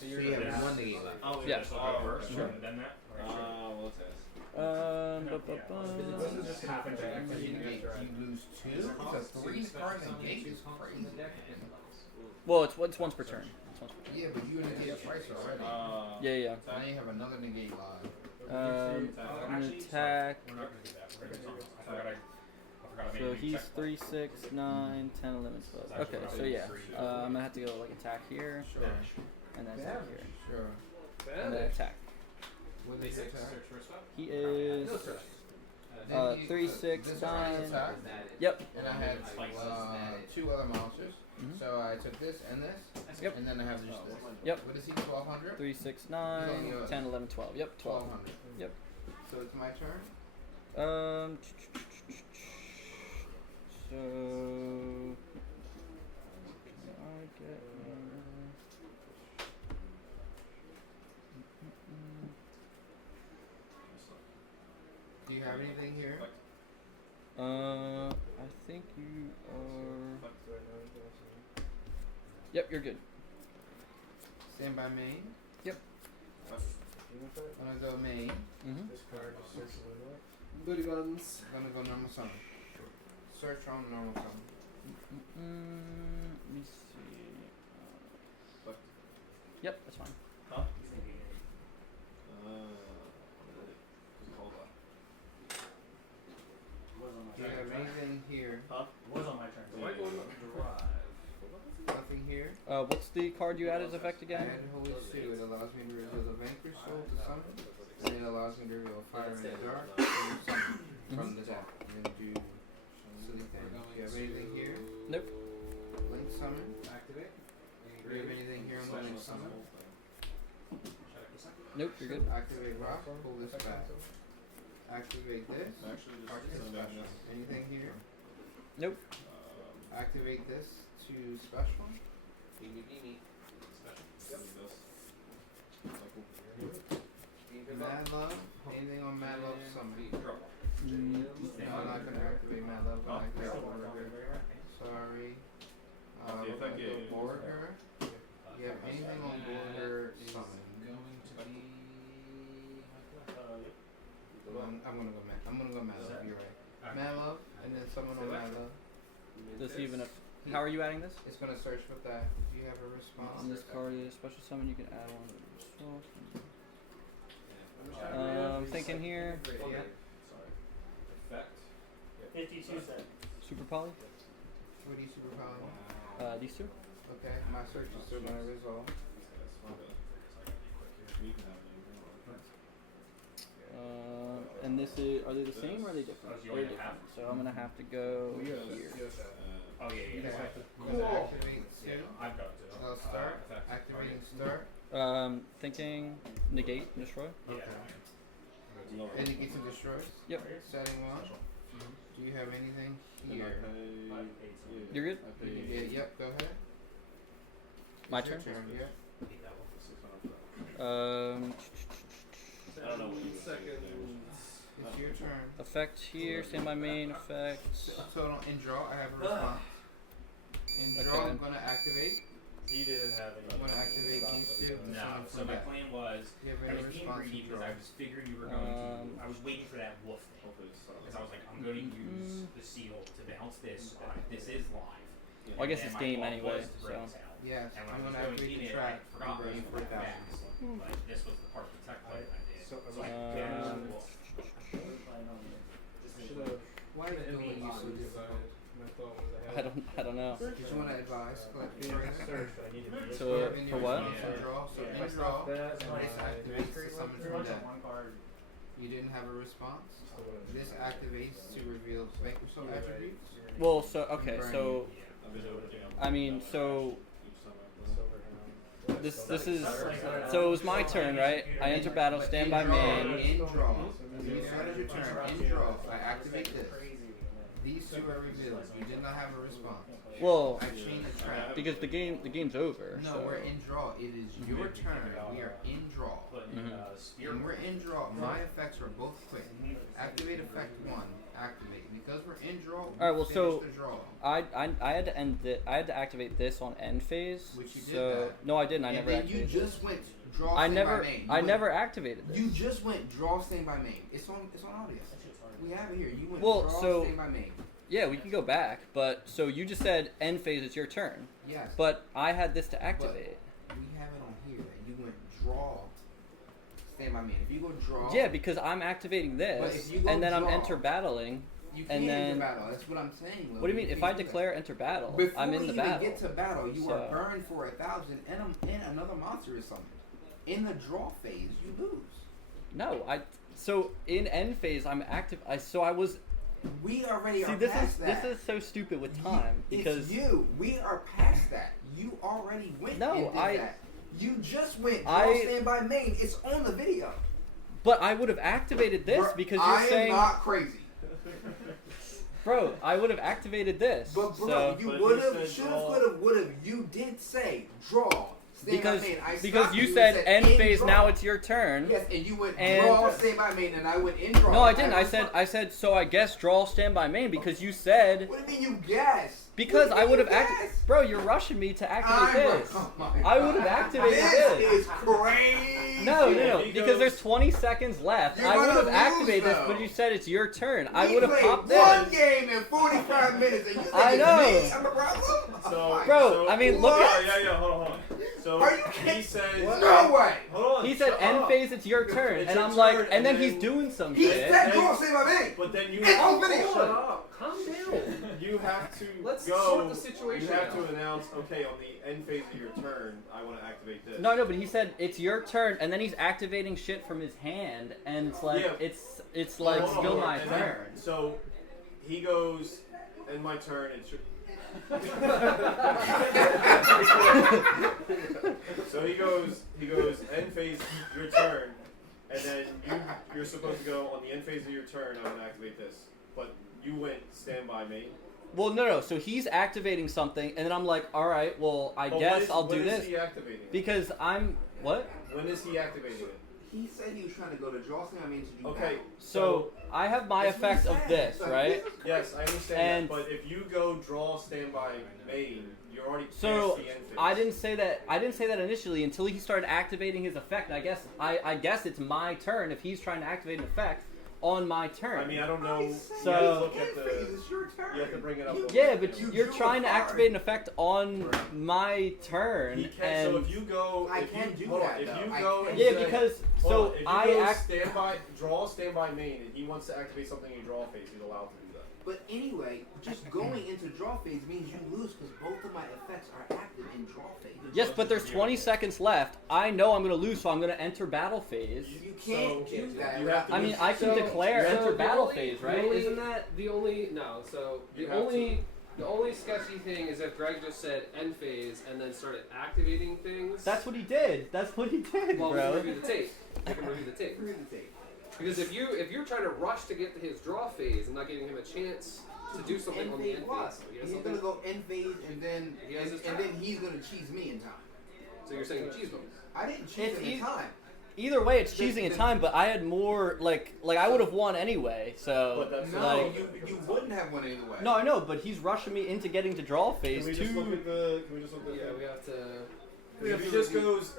So you have 1 negate left. Yeah. First, Sure. and then that. Well, let's ask. This is just happened to You negate, you lose 2. It's a 3-card negate. It's crazy. Well, it's once per turn. It's once per turn. Yeah, but you negated twice already. Yeah. So now you have another negate live. I'm gonna attack. We're not gonna do that. We're gonna do something. I forgot I made So a he's check. 3, 6, 9, 10, 11, 12. Okay, so yeah. I'm gonna have to go like attack here, Sure. and then attack here, Sure. and then attack. What is your attack? Search for a spell. He is Then you- 3, 6, this round 9. attack, Yep. and I had 2 other monsters. Mhm. So I took this and this, Yep. and then I have just this. Yep. What is he? 1200. 3, 6, 9, 10, 11, 12. Yep, 12. 1200. Yep. So it's my turn. So can I get Do you have anything here? I think you are. Yep, you're good. Stand by main. Yep. I'm gonna go main. Mm-hmm. This card just search and eliminate. Booty buns. I'm gonna go normal summon. Search on normal summon. Let me see. Yep, that's fine. Hold on. Do you have anything here? Was on my turn. Nothing here. What's the card you add as effect I again? add Holy Suit. It allows me to reveal the Vanquish Soul to summon, and it allows me to reveal Fire in the Dark to summon from the deck. I'm gonna do silly things. Do you have anything here? Nope. Link summon. Activate. Do you have anything here on the link summon? Nope, you're good. Activate rock. Pull this back. Activate this. Actually, just Arcane send back special. this. Anything here? Nope. Activate this to special. Mad Love. Anything on Mad Love summon? No, I'm not gonna activate Mad Love. I activate Borger. Sorry. We're gonna go Borger. You have anything on Borger summon? I'm gonna go Mad Love. You're right. Mad Love, and then someone on Mad Love. Does he even? How are you adding this? It's gonna search with that. Do you have a response? On this card is special summon. You can add on. I'm thinking here. Yeah. Effect. 52 cents. Super poly. What do you superpower? These two. Okay, my search is still gonna resolve. And this is. Are they the same or are they different? you They're only different. have- So I'm gonna have to go here. Oh yeah, You yeah. just Yeah, have to Cool. activate yeah. two. I've got it too. I'll start. Effect. Activating start. Thinking negate and destroy. Yeah. Indicates and destroys. Yep. Setting one. Do you have anything here? You're good. Yeah, yep, go ahead. My It's your turn? Yeah. I don't know what you It's your turn. Effect here, stand by main, effect. So in draw, I have a response. In draw, Okay. I'm gonna activate. You didn't have any. I'm gonna activate these two. to No, summon so from my deck. plan was, You have I any was being response greedy in because draw? I was figuring you were going to, I was waiting for that wolf thing. Hopefully it's Because I was like, I'm going to use the seal to bounce this, so that this is live. Well, I guess And it's my game thought anyway, was to break so. this out. Yes, And when I'm I was gonna going activate in the it, track. I forgot I'm ready was for a thousand. fast, but this was the part of the tech play that I did. So, So I Um, damaged the wolf. Why is doing you so because difficult? my thought was I I don't know. Did you want to advise? Collect feelings. So In for your what? response in draw. So Yeah. in draw, That, and and this I- activates to summon from deck. One card. You didn't have a response. This activates to reveal Vanquish Soul attributes. Well, so okay, so Yeah. I mean, so Each this is so it was my turn, right? I enter battle, But stand in by draw, main. In draw, when you started your turn, in draw, I activate this. These two are revealed. You did not have a response. Well, I changed the trap. because the game's over. No, So. we're in draw. It is your turn. We are in draw. When we're in draw, my effects are both quick. Activate effect 1. Activate. Because we're in draw, we Alright, well, finish so the draw. I had to end it. I had to activate this on end phase. Which you did so that. no, I didn't. I And never then activated you it. just went draw I stand never by main. You I went- never activated this. You just went draw stand by main. It's on audio. We have it here. You went Well, draw so- stand by main. Yeah, we can go back, but so you just said end phase is your turn, Yes. but I had this to activate. we have it on here that you went draw stand by main. If you go draw, Yeah, because I'm activating But this, if you go and then I'm draw- enter battling. you and can't then- enter battle. That's what I'm saying. Logan. What do you mean? If I can't do that. declare enter battle, Before I'm in the you battle. even get to battle, you are So- burned for 1,000, and another monster is summoned. In the draw phase, you lose. No, so in end phase I'm active. I was. We already See, are this past is that. this is so stupid with time because it's you. We are past that. You already went. No, and did that. You just went draw stand by main. It's on the video. But I would have activated this Bro, because I you're saying, am not crazy. bro, I would have activated this. But bro, so, you But would you have, said should have, draw. could have, would have. You did say draw. Stand because by main. I because stopped you and said end in phase, draw. now it's your turn. Yes, and you went And- draw stand by main, and I went in draw. No, I didn't. I was said like, I said so. I guess draw stand by main because you said What do you mean you guessed? because What do I you would mean have you activated. guessed? Bro, you're rushing me to activate this. Oh my I God. would have activated This this. is crazy. No, If he because goes- there's 20 seconds left. You're I would gonna have lose, activated this, though. but you said it's your turn. I We would have played popped one this. game in 45 minutes, and you think I it's know. me? I'm a problem. So, Bro, so, I mean, look What? at. Yeah, hold on. So Are you he kidding? says, No way. Hold on. He said shut end up. phase, it's your turn, It's and your I'm like, turn, and then and he's then- doing some He shit. said draw stand by main. But then you It's on video. Shut up. Calm down. you have to Let's go. sort the situation You have out. to announce, okay, on the end phase of your turn, I want to activate this. No, but he said it's your turn, and then he's activating shit from his hand, and it's like Yeah. it's like Hold on, still hold on. my And then- turn. So he goes, and my turn. It's your... So he goes, end phase, your turn, and then you're supposed to go on the end phase of your turn. I'm gonna activate this, but you went stand by main. Well, no. So he's activating something, and then I'm like, all right, well, I But guess I'll do when this is he activating it? because I'm what? When is he activating it? He said he was trying to go to draw stand by main to do Okay, battle. So I have my That's what he effect of said. this, Like, right? this is yes, I understand And- that. But if you go draw stand by main, you're already past So the end phase. I didn't say that. I didn't say that initially until he started activating his effect. I guess it's my turn if he's trying to activate an effect on my turn. I mean, I don't know. You have to So- look at End phase the. is your turn. You have to bring it up. yeah, but You you're drew trying a to card. activate an effect on my turn, He can. and So if you go, I if can you, do hold on, that, if though. you I go, can. and yeah, say, because hold so on, if you I go act. draw stand by main, and he wants to activate something in draw phase, he's allowed to do that. But anyway, just going into draw phase means you lose because both of my effects are active in draw phase. Yes, but there's 20 seconds left. I know I'm gonna lose, so I'm gonna enter battle phase. You can't So, do that. you have to I mean, I can declare enter the battle only- phase, the right? only- Isn't that? the only no? So You the have only sketchy thing is if Greg just said end phase and then started activating things. That's what he did. That's what he did, well, we bro. can review the tape. We can review the tape. Because if you're trying to rush to get to his draw phase and not giving him a chance to do something on the end phase, so he has He's something. gonna go end phase and then He has his and time. then he's gonna cheese me in time. So you're saying you cheesed them? I didn't cheese It's any time. Either way, it's cheesing in time, but I had more, like I would have won anyway, so, But that's No, like... you wouldn't have one anyway. No, I know, but he's rushing me into getting to draw Can phase we just look at the? Can we just look at Yeah, the? we have to.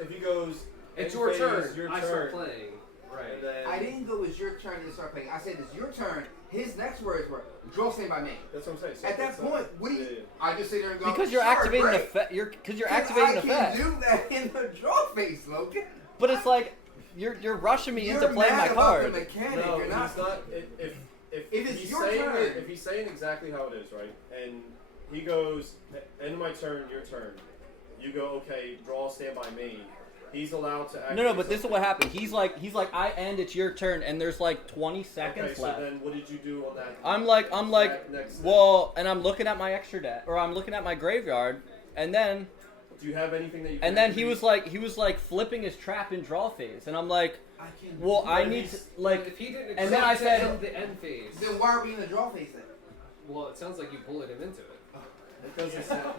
If he goes, It's end your phase, turn. Your I turn. start playing. Right. And then, I didn't go, it's your turn to start playing. I said, it's your turn. His next words were, draw stand by me. That's what I'm saying. So At that that's point, what do you... yeah. I just sit there and go, Because you're sure, activating the great. effect. Because you're 'Cause activating the I effect. can do that in the draw phase, Logan. But it's like you're rushing me You're into playing my mad about card. the mechanic. No, You're not... he's not. If it's he's your saying turn. it, if he's saying exactly how it is, right, and he goes, end of my turn, your turn. You go, okay, draw, stand by me. He's allowed to. No, but this is what happened. He's like, I end. It's your turn, and there's like 20 seconds Okay, left. so then what did you do on that? I'm like, next well, and I'm looking at my extra deck, or I'm looking at my graveyard, and then, Do you have anything that you? and then he was like flipping his trap in draw phase, and I'm like, I can... well, I But need to he's- like, if he didn't and then accept I to said- end the end phase. Then why are we in the draw phase then? Well, it sounds like you bullied him into it. It doesn't sound.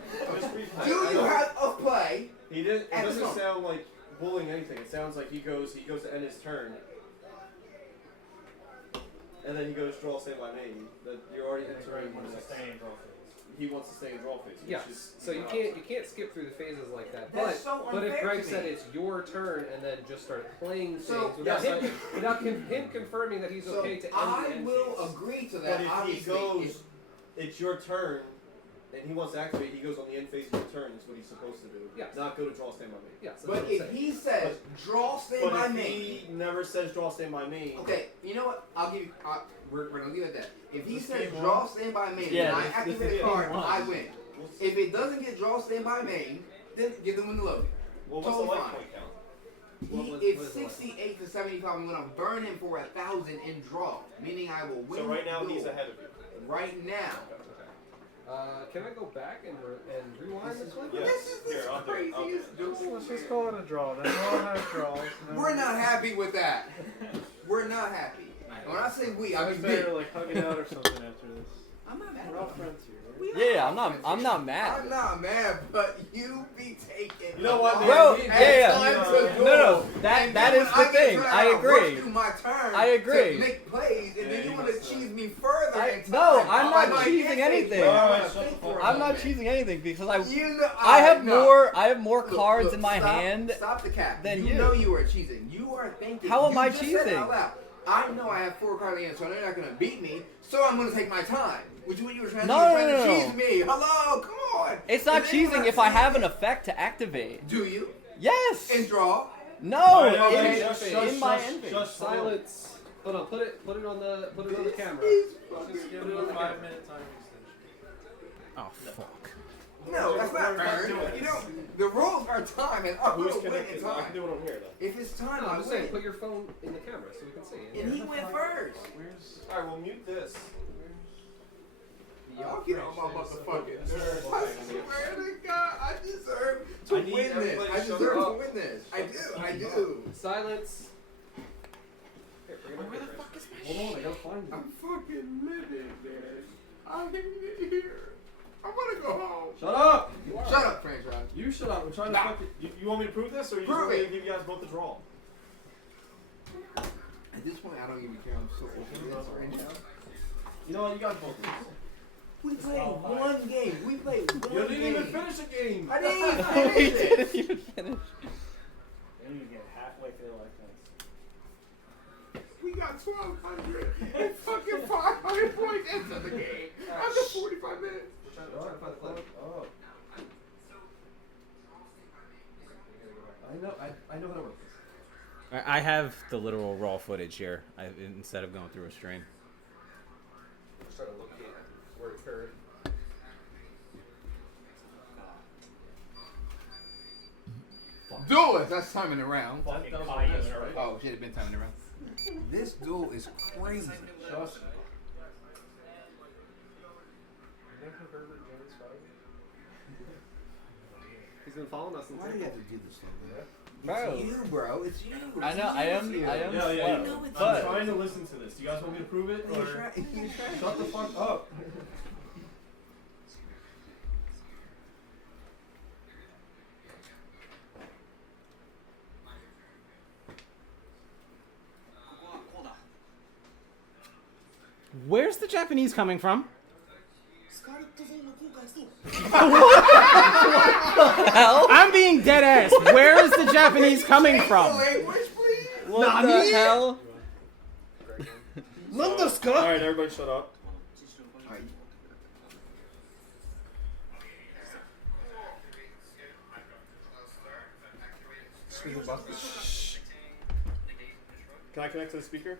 Do you have a play? He didn't. It At the doesn't moment. sound like bullying anything. It sounds like he goes to end his turn, and then he goes draw, stand by me. That you're already entering. Wants the to next- stay in draw phase. He wants to stay in draw phase. Which Yes. is So you can't skip through the phases like that. That's so But if unfair Greg to said me. it's your turn and then just start playing things So, without, yes, him confirming that he's So okay to end I the end will phase. agree to that. But if he Obviously, goes, it's your turn, and he wants to activate. He goes on the end phase of your turn. Is what he's supposed to do. Yes. Not go to draw, stand by me. Yeah, so But that's what if I'm saying. he says draw stand by But if me, he never says draw, stand by me. okay, you know what? I'll give you. We're gonna leave it at that. If he This says game draw won. stand by me, Yeah, and I this activate is a card, game one. I win. If it doesn't get draw stand by me, then give them the Logan. Well, what's Totally the life fine. point count? What It's is the life? 68 to 75. I'm gonna burn him for 1,000 in draw, meaning I will win. So right now the he's duel. ahead of you. Right now. Can I go back and rewind this one? Yes. This is the Here, I'll do it. I'll do it. craziest duel. Let's just call it a draw. Then we all have draws. and then- We're not happy with that. We're not happy. And when I say we, I So mean it's me. better like hugging out or something after this. I'm not mad. We're all friends here, right? We Yeah, are I'm not friends. mad. I'm not mad, but you be taking. You know what, man? Bro, Me and yeah, Greg, yeah. you know, No, that And that then is when the I get thing. to I rush agree. through my turn I agree. To make plays, and Yeah, then he you want to must, cheese me further. I- in time. no, I'm not Like, cheesing can't anything. take- I'm Alright, gonna shut think the for fuck a I'm not moment. cheesing anything because I You know, I have no. more Look, cards look, in my stop- hand. Stop the cap. than you you. know you are cheesing. You are thinking. How am you I just said it cheesing? out loud. I know I have 4 cards in the end, so they're not going to beat me. So I'm going to take my time. Which is what you were trying to do. No, You're trying no, to no. cheese me. Hello, come on. It's not And then you're cheesing not if I have saying an effect to activate. it. Do you? Yes. And draw. No, Alright, no, in, wait, in my end phase. Silence. Hold on. Put it on the camera. Is Just fucking- give Put it him on a the 5-minute time extension. Oh fuck. No, that's not earned. You know, the rules are time, and I'm Who's going to win in connected? I time. can do it on here though. If it's time, No, I I'm just saying, win. put your phone in the camera so we can see. And he went first. Where's All right, we'll mute this. Y'all get on my motherfucking nerves. I swear to God, I deserve to I need win this. everybody I to shut deserve to up. win this. I do. I do. Silence. Here, bring it up here, Chris. Hold on, I gotta find you. I'm fucking living, man. I hate it here. I want to go home. Shut up! Shut up, franchise. You shut up. I'm trying to Nah. fucking. You want me to prove this, or you just Prove want me it. to give you guys both the draw? At this point, I don't even care. I'm so over this right now. You know what? You guys both lose. We played one game. We played one You didn't game. even finish a game. I didn't even we finish it. didn't even finish. Then you get halfway through the life points. We got 1,200 and fucking 500 points into the game after 45 minutes. Trying to find the clip. Oh. I know how to work this. I have the literal raw footage here instead of going through a stream. Just trying to look at where it occurred. Duel it. That's timing around. Fucking That was Kaya, on this, right? Oh, shit, it been timing around. This duel is crazy. Just. He's been following us since Why do you April. have to do this, Logan? Bro. It's you, bro. It's you. I know. I am. It's you. I am Yeah, yeah, slow. yeah. know it's I'm But trying to listen to this. Do you guys want me to prove it, You're or trying. shut the fuck up? Where's the Japanese coming from? Hell? I'm being dead ass. Where is the Japanese coming from? What the hell? Alright, everybody shut up. Can I connect to the speaker?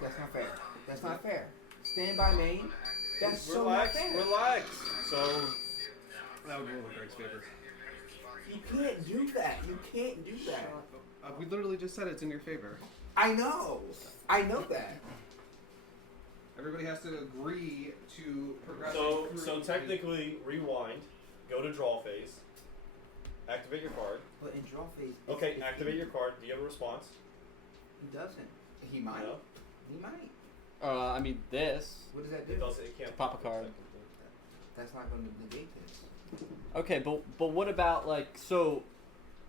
That's not fair. That's not fair. Stand by main. That's so not Relax, fair. relax. So, That would rule in Greg's favor. You can't do that. You can't do that. We literally just said it's in your favor. I know. I know that. Everybody has to agree to progress. so technically, rewind, go to draw phase, activate your card. But in draw phase. Okay, activate your card. Do you have a response? He doesn't. He might. No. He might. I mean this. What does that do? It doesn't. It can't Pop a card. That's not going to negate this. Okay, but what about like so?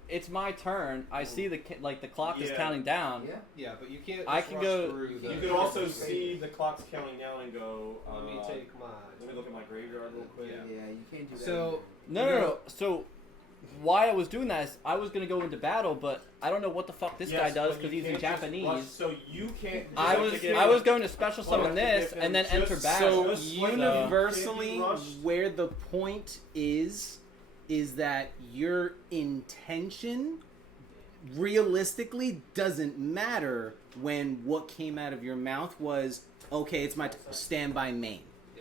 It's my turn. I see the clock is Yeah. counting down. Yeah. Yeah, but you can't. I just can rush go- through the You can also see the clock's counting down and go. Let me take my. Let me look at my graveyard real quick. Yeah. Yeah, you can't do that. So No. So why I was doing that is I was gonna go into battle, but I don't know what the fuck this guy Yes, does but because you he's in can't just Japanese. rush, so you can't. I was going to special Hold on, summon this give him and then just- enter battle. So Just like universally, can't be rushed. where the point is that your intention realistically doesn't matter when what came out of your mouth was, okay, it's my stand by main.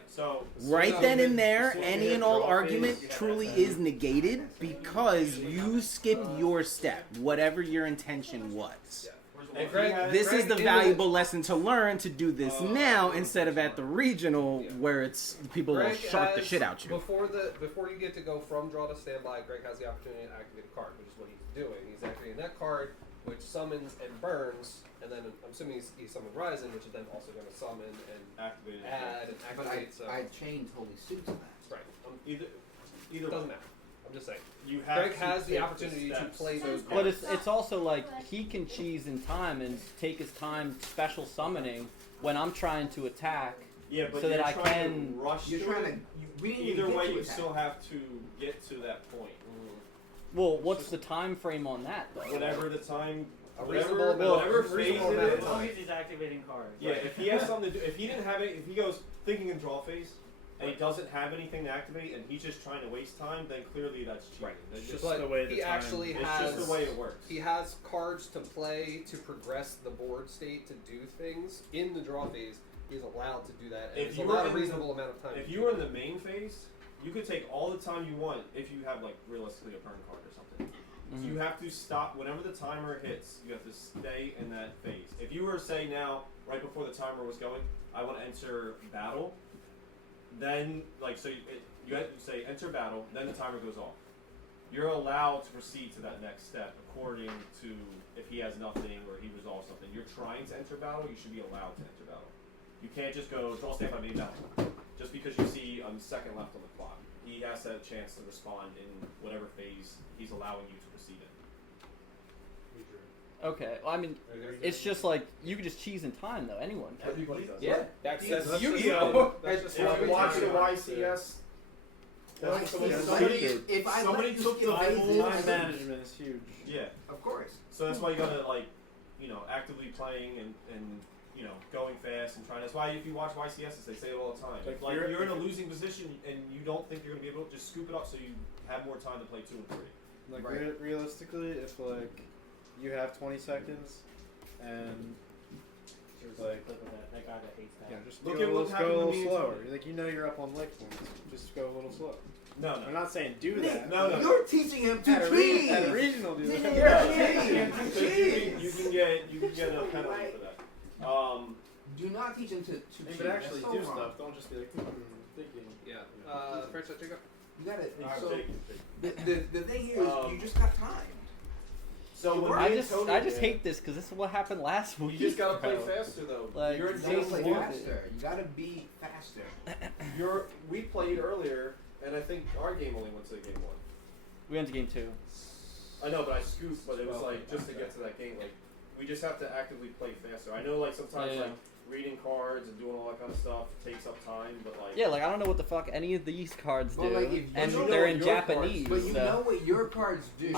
So Right then and there, so any you and all draw argument phase, truly is negated because you skipped your step, whatever your intention was. If Greg- he has- This is the Greg, valuable lesson to learn to do this now instead of at the regional where it's people will Greg shark the has- shit out you. Before you get to go from draw to standby, Greg has the opportunity to activate a card, which is what he's doing. He's activating that card, which summons and burns, and then I'm assuming he's summoned Ryzen, which is then also going to summon and activated. add and But activate. So I chained holy suits in that. right, Either doesn't way, matter. I'm just saying. you have Greg to has the take opportunity to steps. play those But cards. it's also like he can cheese in time and take his time special summoning when I'm trying to attack. Yeah, but so you're that I trying can- to rush You're to trying it. to. We didn't Either even get way, to you attack. still have to get to that point. Well, what's the time frame on that though? Whatever the time, A whatever, reasonable whatever amount- phase reasonable it amount is. of As long as he's activating cards. Yeah, if he has something to do, if he didn't have it, if he goes thinking in draw phase and he doesn't have anything to activate and he's just trying to waste time, then clearly that's cheating. Right. That's Just But the way the he time- actually it's has just the way it works. he has cards to play to progress the board state to do things in the draw phase. He's allowed to do that, and If it's you allowed were a in reasonable amount of time. If to you do were it. in the main phase, you could take all the time you want if you have like realistically a burn card or something. So you have to stop whenever the timer hits. You have to stay in that phase. If you were to say now, right before the timer was going, I want to enter battle, then like so you have to say enter battle, then the timer goes off. You're allowed to proceed to that next step according to if he has nothing or he resolves something. You're trying to enter battle, you should be allowed to enter battle. You can't just go draw stand by main battle just because you see second left on the clock. He has to have a chance to respond in whatever phase he's allowing you to proceed in. Okay, well, I mean, it's just like you could just cheese in time though. Anyone can. Everybody does. Yeah, That's that's Yu-Gi-Oh. That's just If what you we watch do. the YCS, Like, somebody if I somebody let you took skip the phases, whole Time management is huge. Yeah. Of course. So that's why you gotta like, actively playing and going fast and trying. That's why if you watch YCS, they say it all the time. Like, Like you're- you're in a losing position and you don't think you're gonna be able to just scoop it up, so you have more time to play 2 and 3. Like Right. realistically, if like you have 20 seconds and There's like that guy that hates that. yeah, just Look go at a what little, happened go a to little me slower. and Like you're up on lick points, just go a little slow. No, I'm not saying do that. No, no. You're teaching him to At a cheese. regional, do that. Yeah. You can get a penalty for that. Do not teach him to Hey, cheat. but actually That's so do wrong. stuff. Don't just be like thinking. Yeah. French, Jacob. You gotta. Alright, So take it. the thing here is Um, you just got timed. So when I me and just Tony did- hate this because this is what happened last week. You just gotta play bro. faster though. Like, You're You in gotta Jason play Woods. faster. You gotta be faster. we played earlier, and I think our game only went to game 1. We went to game 2. I know, but I scooped, but it was like just to get to that game. Like we just have to actively play faster. I know, like sometimes Yeah. like reading cards and doing all that kind of stuff takes up time, but like Yeah, like I don't know what the fuck any of these cards do, Well, like, if and you know they're what in your cards Japanese. But you so. know what your cards do.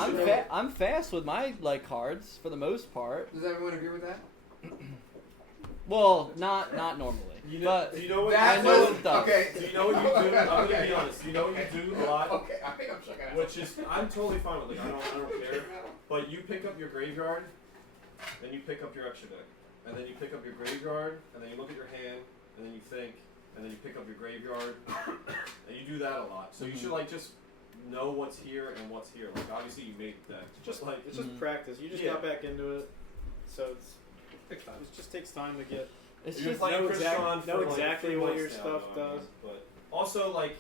I'm fast with my like cards for the most part. Does everyone agree with that? Well, not normally, you know, but do you know what? I That know was- it does. Okay. Do you know what you do? I'm gonna Okay. be honest. Do you know what you do a lot? Okay, I think I'm checking out. Which is I'm totally fine with. Like I don't care. But you pick up your graveyard, then you pick up your extra deck, and then you pick up your graveyard, and then you look at your hand, and then you think, and then you pick up your graveyard, and you do that a lot. So you should like just know what's here and what's here. Like obviously you made the deck. Just like it's just Mhm. practice. You just Yeah. got back into it, so Takes time. it just takes time to get. It's You're just playing know Crystron exact- for know like exactly 3 what months your now, stuff though, I mean. does. But also like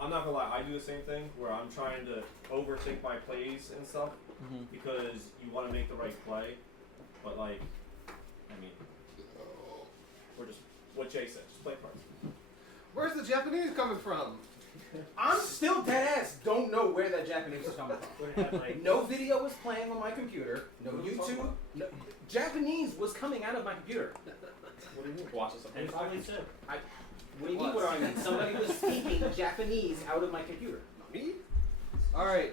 I'm not gonna lie, I do the same thing where I'm trying to overthink my plays and stuff Mhm. because you want to make the right play. But like, I mean, we're just what Jay said, just play cards. Where's the Japanese coming from? I'm still dead ass. Don't know where that Japanese is coming from. Would have like No video was playing on my computer. No YouTube. No, Japanese was coming out of my computer. What do you mean? Watch us. and probably so. What do you mean? What do I mean? Somebody was speaking Japanese out of my computer. Me? All right.